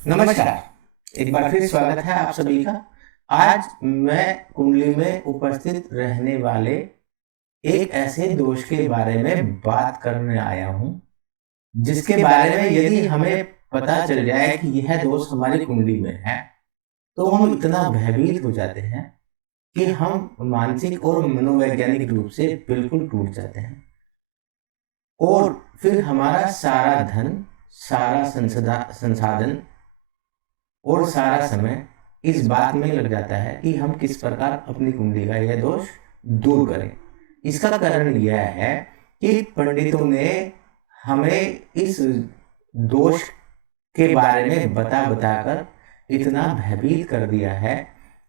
नमस्कार। एक बार फिर स्वागत है आप सभी का। आज मैं कुंडली में उपस्थित रहने वाले एक ऐसे दोष के बारे में बात करने आया हूँ, जिसके बारे में यदि हमें पता चल जाए कि यह दोष हमारी कुंडली में है, तो हम इतना भयभीत हो जाते हैं कि हम मानसिक और मनोवैज्ञानिक रूप से बिल्कुल टूट जाते हैं और फिर हमारा सारा धन, सारा संसाधन और सारा समय इस बात में लग जाता है कि हम किस प्रकार अपनी कुंडली का यह दोष दूर करें। इसका कारण यह है कि पंडितों ने हमें इस दोष के बारे में बता बताकर इतना भयभीत कर दिया है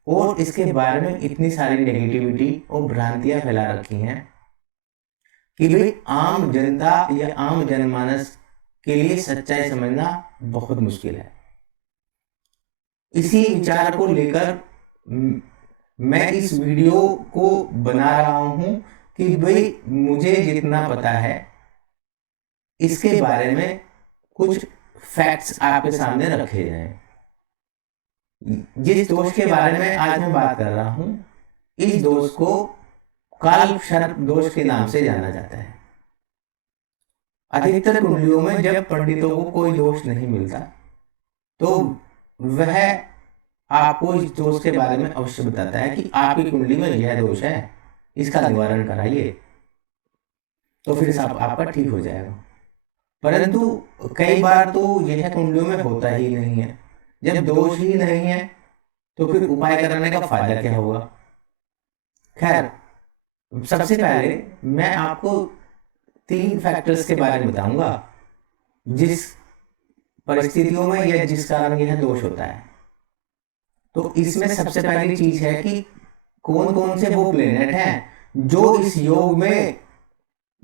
और इसके बारे में इतनी सारी नेगेटिविटी और भ्रांतियां फैला रखी हैं कि भाई आम जनता या आम जनमानस के लिए सच्चाई समझना बहुत मुश्किल है। इसी विचार को लेकर मैं इस वीडियो को बना रहा हूं कि भाई मुझे जितना पता है इसके बारे में कुछ फैक्ट्स आपके सामने रखे जाएं। जिस दोष के बारे में आज मैं बात कर रहा हूं, इस दोष को काल सर्प दोष के नाम से जाना जाता है। अधिकतर कुंडलियों में जब पंडितों को कोई दोष नहीं मिलता तो वह आपको इस दोष के बारे में अवश्य बताता है कि आपकी कुंडली में यह दोष है, इसका निवारण कराइए तो फिर सब आपका ठीक हो जाएगा। परंतु कई बार तो यह कुंडलियों में होता ही नहीं है। जब दोष ही नहीं है तो फिर उपाय करने का फायदा क्या होगा। खैर, सबसे पहले मैं आपको 3 फैक्टर्स के बारे में बताऊंगा जिस परिस्थितियों में या जिस कारण यह दोष होता है। तो इसमें सबसे पहली चीज है कि कौन कौन से वो प्लेनेट हैं जो इस योग में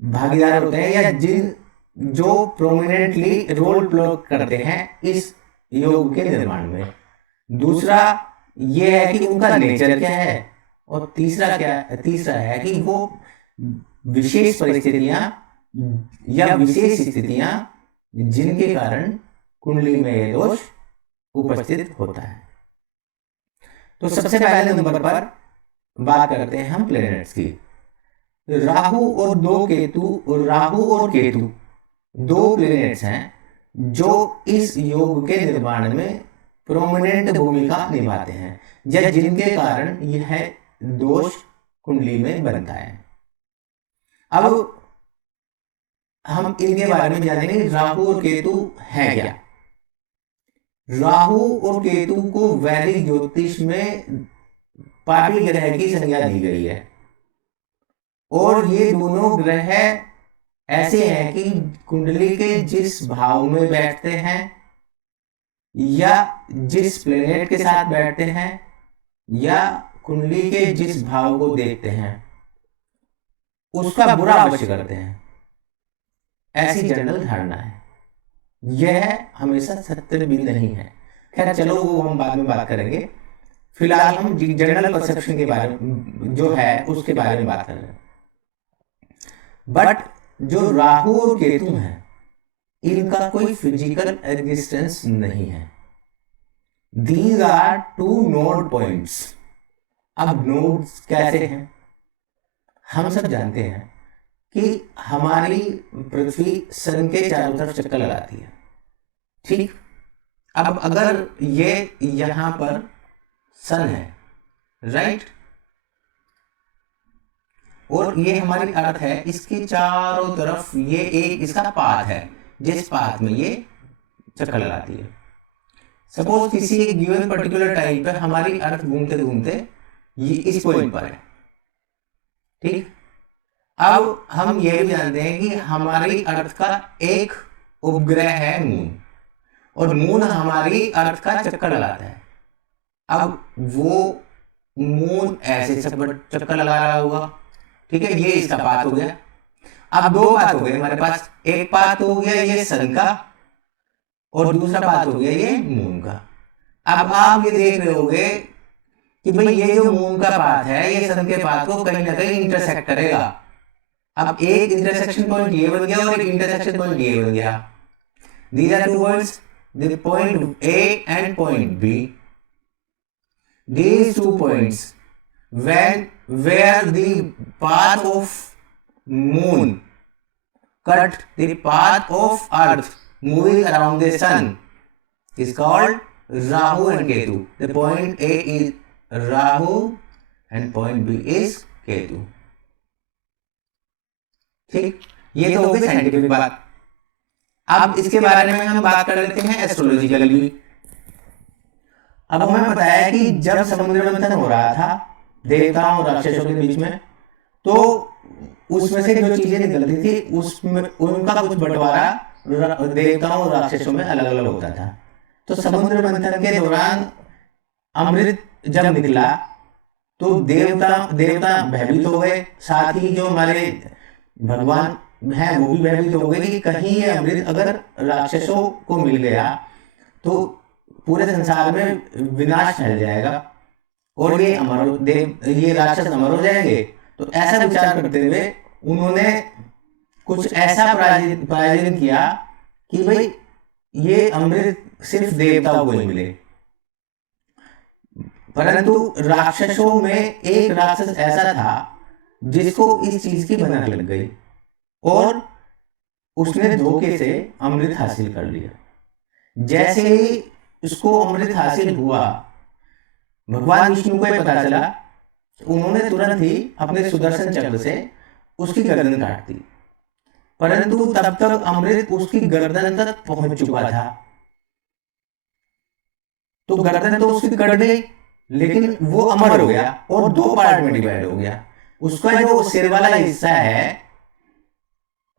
भागीदार होते हैं या जो प्रोमिनेंटली रोल प्ले करते हैं इस योग के निर्माण में। दूसरा ये है कि उनका नेचर क्या है और तीसरा है कि वो विशेष परिस्थितियां या विशेष स्थितियां जिनके कारण कुंडली में यह दोष उपस्थित होता है। तो सबसे पहले नंबर पर बात करते हैं हम प्लैनेट्स की। राहु और केतु 2 प्लैनेट्स हैं जो इस योग के निर्माण में प्रोमिनेंट भूमिका निभाते हैं या जिनके कारण यह दोष कुंडली में बनता है। अब हम इनके बारे में जानेंगे। राहु और केतु है क्या। राहु और केतु को वैदिक ज्योतिष में पापी ग्रह की संज्ञा दी गई है और ये दोनों ग्रह ऐसे हैं कि कुंडली के जिस भाव में बैठते हैं या जिस प्लेनेट के साथ बैठते हैं या कुंडली के जिस भाव को देखते हैं उसका बुरा अवश्य करते हैं, ऐसी जनरल धारणा है। यह हमेशा सत्य भी नहीं है। खैर चलो वो हम बाद में बात करेंगे। फिलहाल हम जनरल परसेप्शन के बारे में जो है उसके बारे में बात कर रहे हैं। बट जो राहु और केतु हैं इनका कोई फिजिकल एग्जिस्टेंस नहीं है। These are 2 node points. अब नोड्स कैसे हैं हम सब जानते हैं कि हमारी पृथ्वी सन के चारों तरफ चक्कर लगाती है, ठीक। अब अगर ये यहां पर सन है, राइट, और ये हमारी अर्थ है, इसके चारों तरफ ये एक इसका पाथ है जिस पाथ में ये चक्कर लगाती है। सपोज किसी एक गिवन पर्टिकुलर टाइम पर हमारी अर्थ घूमते घूमते ये इस पॉइंट पर है, ठीक। अब हम ये भी जानते हैं कि हमारी अर्थ का एक उपग्रह है मून और मून हमारी अर्थ का चक्कर लगाता है। अब वो मून ऐसे चक्कर लगा रहा होगा, ठीक है, ये इसका पाथ हो गया। अब 2 पाथ हो गए हमारे पास। एक पाथ हो गया ये सन का और दूसरा पाथ हो गया ये मून का। अब आप ये देख रहे होगे कि भाई ये जो मून का पाथ है ये सन के पाथ को कहीं ना कहीं इंटरसेक्ट करेगा। अब एक इंटरसेक्शन पॉइंट ये बन गया और एक इंटरसेक्शन पॉइंट ये बन गया। These are 2 worlds the point A and point B, these 2 points, where the path of moon cut the path of earth moving around the sun, is called Rahu and Ketu. The point A is Rahu and point B is Ketu. ठीक, ये तो हो गई scientific बात। अब इसके बारे में हम बात कर लेते हैं एस्ट्रोलॉजिकल भी। अब हमें बताया कि जब समुद्र मंथन हो रहा था देवताओं और राक्षसों के बीच में, तो उसमें से जो चीजें निकलती थी उसमें उनका कुछ बंटवारा देवताओं और राक्षसों में अलग अलग होता था। तो समुद्र मंथन के दौरान अमृत जब निकला तो देवता भयभीत हो गए, साथ ही जो हमारे भगवान हैं वो भी भयभीत हो गए कि कहीं ये अमृत अगर राक्षसों को मिल गया तो पूरे संसार में विनाश फैल जाएगा और ये राक्षस अमर हो जाएंगे। तो ऐसा विचार करते हुए उन्होंने कुछ ऐसा प्रायोजन किया कि भाई ये अमृत सिर्फ देवताओं को ही मिले। परंतु राक्षसों में एक राक्षस ऐसा था जिसको इस चीज की भनक लग गई और उसने धोखे से अमृत हासिल कर लिया। जैसे ही उसको अमृत हासिल हुआ, भगवान विष्णु को पता चला, उन्होंने तुरंत ही अपने सुदर्शन चक्र से उसकी गर्दन काट दी। परंतु तब तक अमृत उसकी गर्दन तक पहुंच चुका था। तो गर्दन तो उसकी कट गई, लेकिन वो अमर हो गया और 2 पार्ट में डिवाइड हो गया। उसका जो सिर वाला हिस्सा है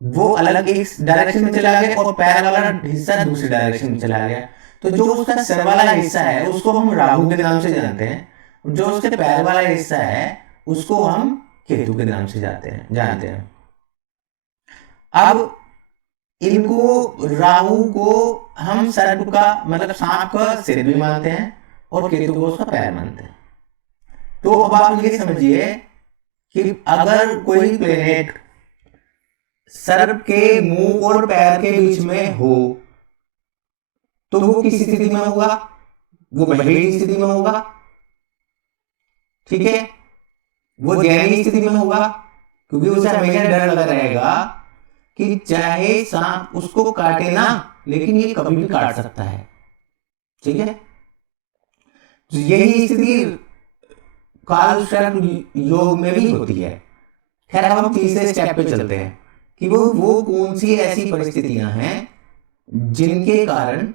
वो अलग एक डायरेक्शन में चला गया और पैर वाला हिस्सा दूसरी डायरेक्शन में चला गया। तो जो उसका सिर वाला हिस्सा है उसको हम राहु के नाम से जानते हैं, जो उसके पैर वाला हिस्सा है उसको हम केतु के नाम से जानते हैं। अब इनको राहु को हम सर्प का मतलब सांप का सिर भी मानते हैं और केतु को उसका पैर मानते हैं। तो अब आप ये समझिए कि अगर कोई प्लेनेट सर्प के मुंह और पैर के बीच में हो तो वो किस स्थिति में होगा? वो बहिर्मुख स्थिति में होगा, ठीक है, वो ज्ञानी स्थिति में होगा, क्योंकि उसे हमेशा डर लगा रहेगा कि चाहे सांप उसको काटे ना, लेकिन ये कभी भी काट सकता है, ठीक है। तो यही स्थिति काल सर्प योग में भी होती है। खैर अब हम तीसरे स्टेप पे चलते हैं कि वो कौन सी ऐसी परिस्थितियां हैं जिनके कारण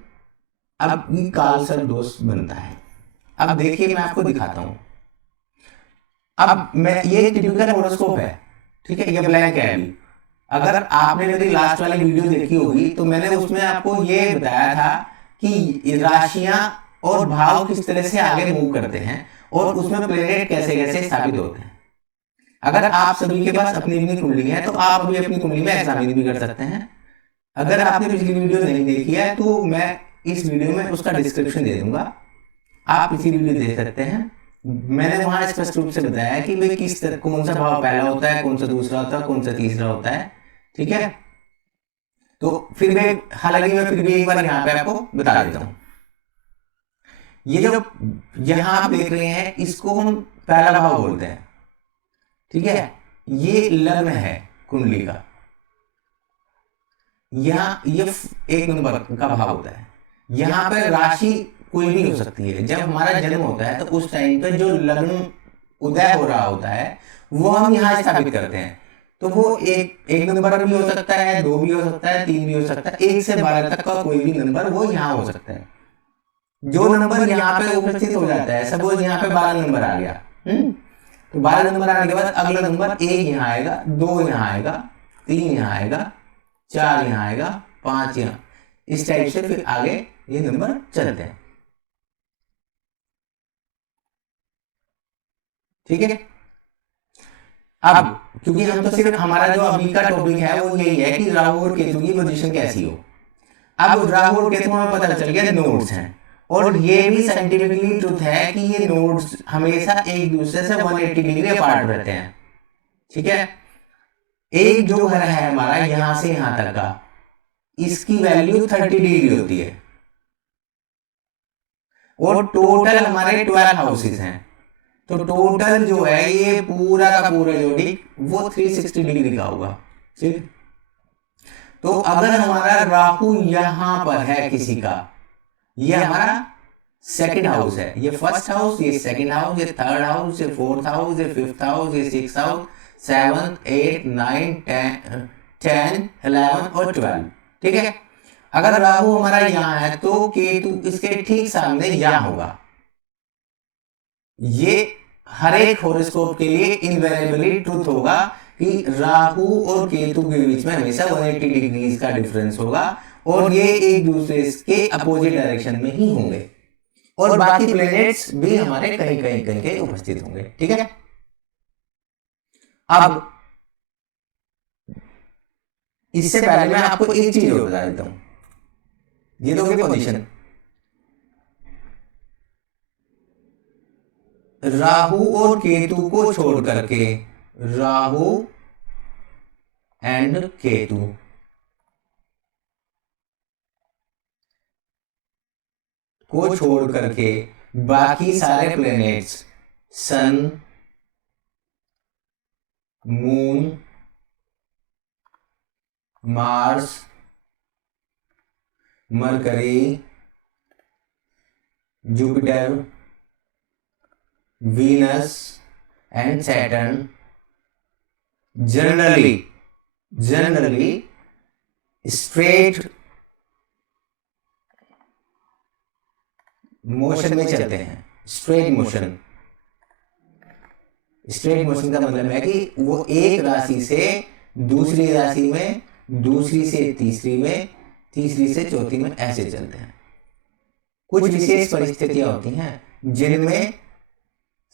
अब काल सर्प दोष बनता है। अब देखिए मैं आपको दिखाता हूं। अब मैं ये टिपिकल होरोस्कोप है, ठीक है, ये ब्लैंक है अभी। अगर आपने मेरी लास्ट वाली वीडियो देखी होगी तो मैंने उसमें आपको ये बताया था कि राशियां और भाव किस तरह से आगे मूव करते हैं और उसमें प्लेनेट कैसे कैसे स्थापित होते हैं। अगर आप सभी के पास अपनी अपनी कुंडली है तो आप अभी अपनी कुंडली में एग्जामिन भी कर सकते हैं। अगर आपने पिछली वीडियो नहीं देखी है तो मैं इस वीडियो में उसका डिस्क्रिप्शन दे दूंगा, आप इसी वीडियो देख सकते हैं। मैंने वहां स्पष्ट रूप से बताया कि भाई किस तरह कौन सा भाव पहला होता है, कौन सा दूसरा होता है, कौन सा तीसरा होता है, ठीक है। तो फिर मैं हालांकि मैं फिर भी एक बार यहाँ पे आपको बता देता हूँ। ये जो यहाँ आप देख रहे हैं इसको हम पहला भाव बोलते हैं, ठीक है। ये लग्न है कुंडली का, यहाँ ये 1 नंबर का भाव होता है। यहाँ पे राशि कोई भी हो सकती है। जब हमारा जन्म होता है तो उस टाइम पे जो लग्न उदय हो रहा होता है वो हम यहाँ स्थापित करते हैं। तो वो एक नंबर भी हो सकता है, 2 भी हो सकता है, 3 भी हो सकता है, 1 से 12 तक का कोई भी नंबर वो यहाँ हो सकता है। जो नंबर यहाँ पे उपस्थित हो जाता है, सपोज यहाँ पे 12 नंबर आ गया, तो 12 नंबर आने के बाद अगला नंबर 1 यहाँ आएगा, 2 यहाँ आएगा, 3 यहाँ आएगा, 4 यहाँ आएगा, 5 यहाँ, इस टाइप से फिर आगे ये नंबर चलते हैं, ठीक है। अब क्योंकि हम तो सिर्फ हमारा जो अभी का टॉपिक है वो यही है कि राहु और केतु की पोजीशन कैसी हो। अब राहु और केतु में पता चल गया नोड्स हैं, और ये भी साइंटिफिकली ट्रुथ है कि ये नोड्स हमेशा एक दूसरे से 180 डिग्री अपार्ट रहते हैं, ठीक है। एक जो घर है हमारा यहाँ से यहाँ तक का, इसकी वैल्यू 30 डिग्री होती है, और टोटल हमारे 12 हाउसेस हैं। तो टोटल जो है ये पूरा का पूरा जोड़ी वो 360 डिग्री का होगा। ठीक, तो अगर हमारा राहु यहां पर है किसी का, ये हमारा सेकंड हाउस है, ये फर्स्ट हाउस, ये सेकंड हाउस, ये थर्ड हाउस, ये फोर्थ हाउस, ये फिफ्थ हाउस, ये सिक्स हाउस, 7, 8, 9, 10, 11 और 12। ठीक है, अगर राहु हमारा यहाँ है तो केतु इसके ठीक सामने यहाँ होगा। ये हर एक हॉरोस्कोप के लिए इनवेरिएबली ट्रूथ होगा कि राहु और केतु के बीच में हमेशा 180 डिग्रीज का डिफरेंस होगा और ये एक दूसरे के अपोजिट डायरेक्शन में ही होंगे और बाकी प्लैनेट्स भी हमारे कहीं कहीं कहीं के उपस्थित होंगे। ठीक है, अब इससे पहले मैं आपको एक चीज और बता देता हूं। ये दोगे पोजीशन, राहु और केतु को छोड़ करके, राहु एंड केतु को छोड़ करके बाकी सारे planets sun, moon, Mars, Mercury, Jupiter, Venus and Saturn generally straight motion में चलते हैं। स्ट्रेट मोशन का मतलब है कि वो एक राशि से दूसरी राशि में, दूसरी से तीसरी में, तीसरी से चौथी में ऐसे चलते हैं। कुछ विशेष परिस्थितियां होती हैं जिनमें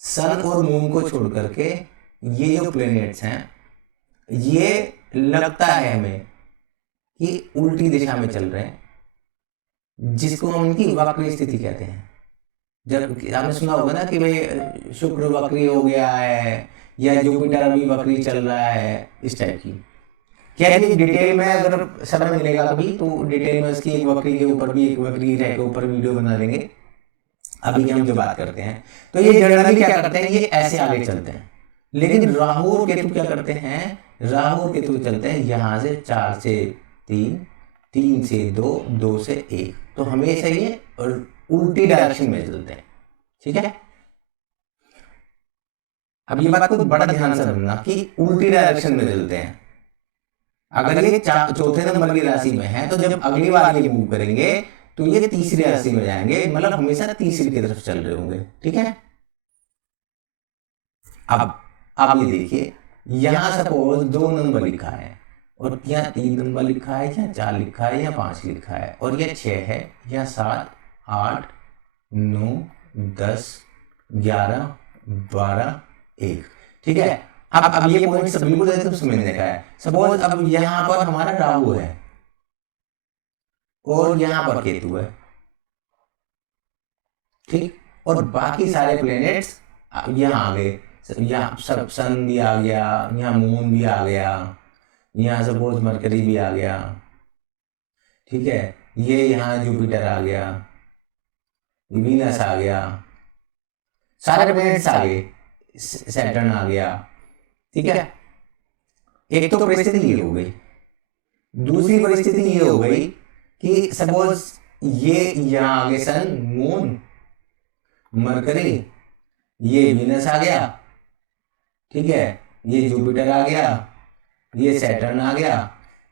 सन और मून को छोड़ करके ये जो प्लैनेट्स हैं ये लगता है हमें कि उल्टी दिशा में चल रहे हैं, जिसको हम उनकी वक्री स्थिति कहते हैं। जब आपने सुना होगा ना कि भाई शुक्र वक्री हो गया है या जुपिटर अभी वक्री चल रहा है, इस टाइप की। क्या डिटेल में अगर समय मिलेगा कभी तो डिटेल में उसकी एक वक्री के ऊपर भी, एक वक्री ग्रह के ऊपर वीडियो बना देंगे। अभी हम जो बात करते हैं तो ये जनरली क्या करते हैं, ये ऐसे आगे चलते हैं। लेकिन राहु और केतु क्या करते हैं, राहु और केतु चलते हैं यहां से 4 से 3, 3 से 2, 2 से 1। तो हमेशा ये उल्टी डायरेक्शन में चलते हैं। ठीक है, अब ये बात को बड़ा ध्यान से समझना कि उल्टी डायरेक्शन में चलते हैं। अगर ये चौथे नंबर की राशि में है तो जब अगली बार ये मूव करेंगे तो ये तीसरी राशि में जाएंगे, मतलब हमेशा तीसरी की तरफ चल रहे होंगे। ठीक है, अब ये देखिए, यहां सपोज 2 नंबर लिखा है और यहाँ 3 नंबर लिखा है, या 4 लिखा है, या 5 लिखा है, और यह 6 है, या 7, 8, 9, 10, 11, 12, 1। ठीक है, अब ये पॉइंट सब बिल्कुल एकदम समझने का है। सपोज अब यहां पर हमारा राहु है और यहां पर केतु है। ठीक, और बाकी सारे प्लैनेट्स यहाँ आ गए, यहाँ सब सन भी आ गया, यहाँ मून भी आ गया, यहाँ सपोज मरकरी भी आ गया। ठीक है, ये यहाँ जुपिटर आ गया, वीनस आ गया, सारे प्लैनेट्स आ गए, सैटर्न आ गया। ठीक है, एक तो परिस्थिति ये हो गई। दूसरी परिस्थिति ये हो गई कि सपोज ये यहाँ आ गए सन, मून, मरकरी, ये वीनस आ गया। ठीक है, ये जुपिटर आ गया, ये सैटर्न आ गया,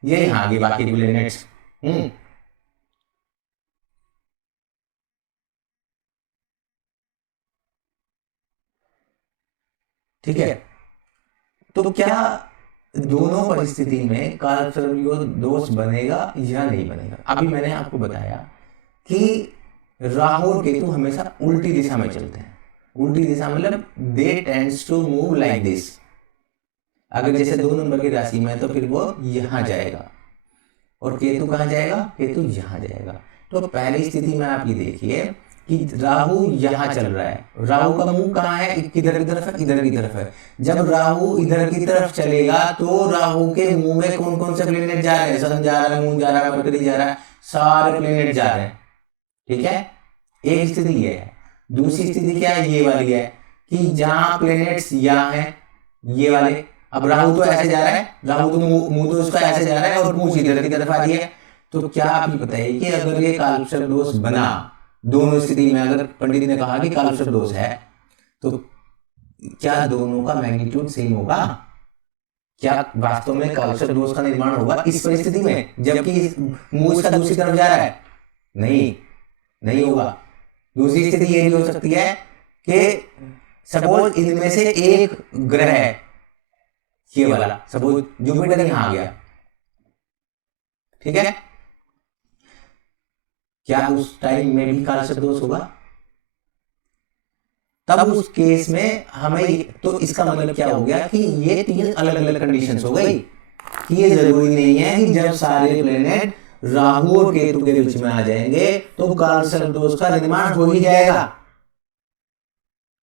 ये यहाँ आगे बाकी प्लैनेट्स। ठीक है, तो क्या दोनों परिस्थिति में कारक दोष बनेगा या नहीं बनेगा? अभी मैंने आपको बताया कि राहु और केतु हमेशा उल्टी दिशा में चलते हैं। उल्टी दिशा मतलब they tends to move like this. अगर जैसे 2 नंबर की राशि में है तो फिर वो यहां जाएगा, और केतु कहां जाएगा, केतु यहां जाएगा। तो पहली स्थिति में आप ये देखिए कि राहु यहां चल रहा है, राहु का मुंह कहां है, किधर की तरफ है, इधर की तरफ है। जब राहु इधर की तरफ चलेगा तो राहु के मुंह में कौन कौन से प्लेनेट जा रहे हैं, सन जा रहा है, मून जा रहा है, मरकरी जा रहा है, सारे प्लेनेट जा रहे हैं। ठीक है, एक स्थिति ये है। दूसरी स्थिति क्या है, ये वाली है कि जहां प्लेनेट्स यहाँ है, ये वाले, अब राहु तो ऐसे जा रहा है, राहु तो मुंह तो उसका ऐसे जा रहा है और पूंछ इधर की तरफ आ रही है। तो क्या आप ये बताइए कि अगर ये कालसर्प दोष बना दोनों स्थिति में, अगर पंडित ने कहा कि कालसर्प दोष है, तो क्या दोनों का मैग्नीट्यूड सेम होगा? क्या वास्तव में कालसर्प दोष का निर्माण होगा इस परिस्थिति में, जबकि मुंह इसका दूसरी तरफ जा रहा है? नहीं होगा। दूसरी स्थिति ये भी हो सकती है कि सपोज इनमें से एक ग्रह है, ये वाला, सपोज जुपिटर यहां आ गया, ठीक है, क्या उस टाइम में भी कालसर्प दोष होगा? तब उस केस में हमें, तो इसका मतलब क्या हो गया कि ये 3 अलग अलग कंडीशंस हो गई कि ये जरूरी नहीं है कि जब सारे प्लेनेट राहु और केतु के बीच में आ जाएंगे तो कालसर्प दोष का निर्माण हो ही जाएगा।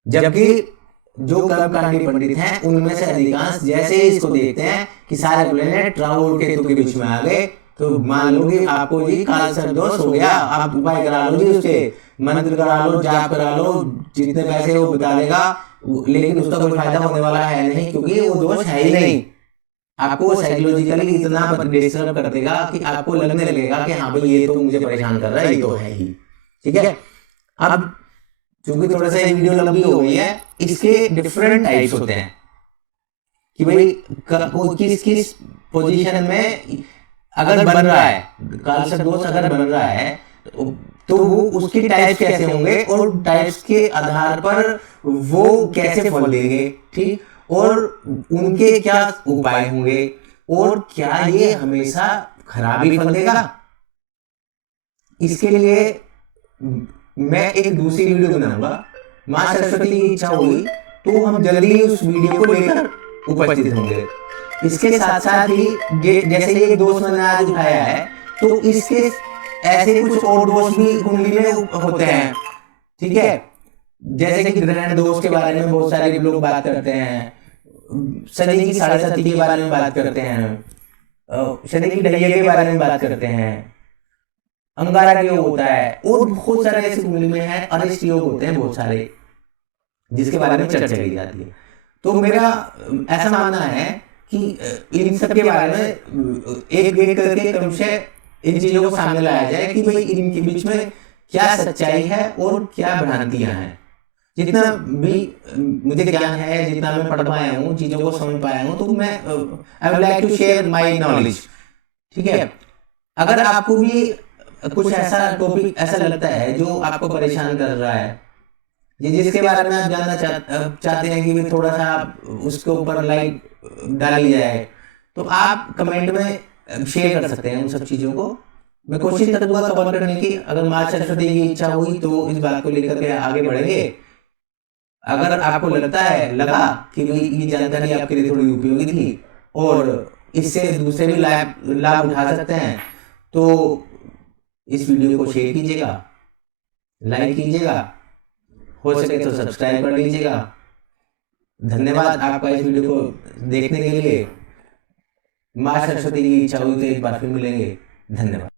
जबकि जो कर्मकांडी पंडित हैं उनमें से अधिकांश जैसे ही इसको देखते हैं कि सारे प्लेनेट राहु और केतु के बीच में आ गए, तो मान लो कि आपको जी कालसर्प दोष हो गया, आप उपाय करा लो जी, उसके मंत्र करा लो, जाप करा लो, जितने पैसे वो बता देगा, लेकिन उसका कोई फायदा होने वाला है नहीं, क्योंकि वो दोष है ही नहीं। आपको साइकोलॉजिकली इतना डिस्टर्ब कर देगा कि आपको लगने लगेगा कि हाँ भाई ये तो मुझे परेशान कर रहा है, ये तो है ही, ठीक है। अब क्योंकि थोड़ा सा वीडियो लंबी हो गई है, इसके डिफरेंट टाइप्स होते हैं कि भाई किस किस पोजीशन में अगर बन रहा है कालसर्प दोष, अगर बन रहा है तो वो उसके टाइप्स कैसे होंगे और टाइप्स के आधार पर वो कैसे फल देंगे, ठीक, और उनके क्या उपाय होंगे, और क्या ये हमेशा खराब ही फल देगा। इसके लिए मैं एक दूसरी वीडियो बनाऊंगा, मां सरस्वती की इच्छा हुई तो हम जल्दी उस वीडियो को लेकर उपस्थित होंगे। इसके साथ साथ ही जैसे ये दोष मैंने आज उठाया है, तो इसके ऐसे कुछ और दोष भी कुंडली में होते हैं, ठीक है। जैसे कि ग्रहण दोष के बारे में बहुत सारे लोग बात करते हैं, शनि की 7.5 के बारे में बात करते हैं, शनि की ढैया के बारे में बात करते हैं, अंगारक योग होता है, और बहुत सारे ऐसे कुंडली में है, अरिष्ट योग होते हैं बहुत सारे, जिसके बारे में चर्चा की जाती है। तो मेरा ऐसा मानना है कि इन सब के बारे में एक एक करके क्रमशः इन चीजों को सामने लाया जाए कि भाई इनके बीच में क्या सच्चाई है और क्या भ्रांतियां हैं। जितना भी मुझे ज्ञान है, जितना मैं पढ़ पाया हूँ, चीजों को समझ पाया हूँ, तो मैं I would like to share my knowledge, ठीक है। अगर आपको भी कुछ ऐसा टॉपिक ऐसा लगता है जो आपको परेशान कर रहा है, जिसके बारे में आप जानना चाहते हैं कि थोड़ा सा उसके ऊपर लाइट डाली जाए, तो आप कमेंट में शेयर कर सकते हैं उन सब चीज़ों को। मैं कोशिश करूँगा कवर करने की। अगर मां सरस्वती की इच्छा हुई तो इस बात को लेकर के आगे बढ़ेंगे। अगर आपको लगा कि ये जानकारी आपके लिए थोड़ी उपयोगी थी और इससे दूसरे भी लाभ उठा सकते हैं, तो इस वीडियो को शेयर कीजिएगा, लाइक कीजिएगा, हो सके तो सब्सक्राइब कर लीजिएगा। धन्यवाद आपका इस वीडियो को देखने के लिए। मां सरस्वती की इच्छा हुई तो एक बार फिर मिलेंगे। धन्यवाद।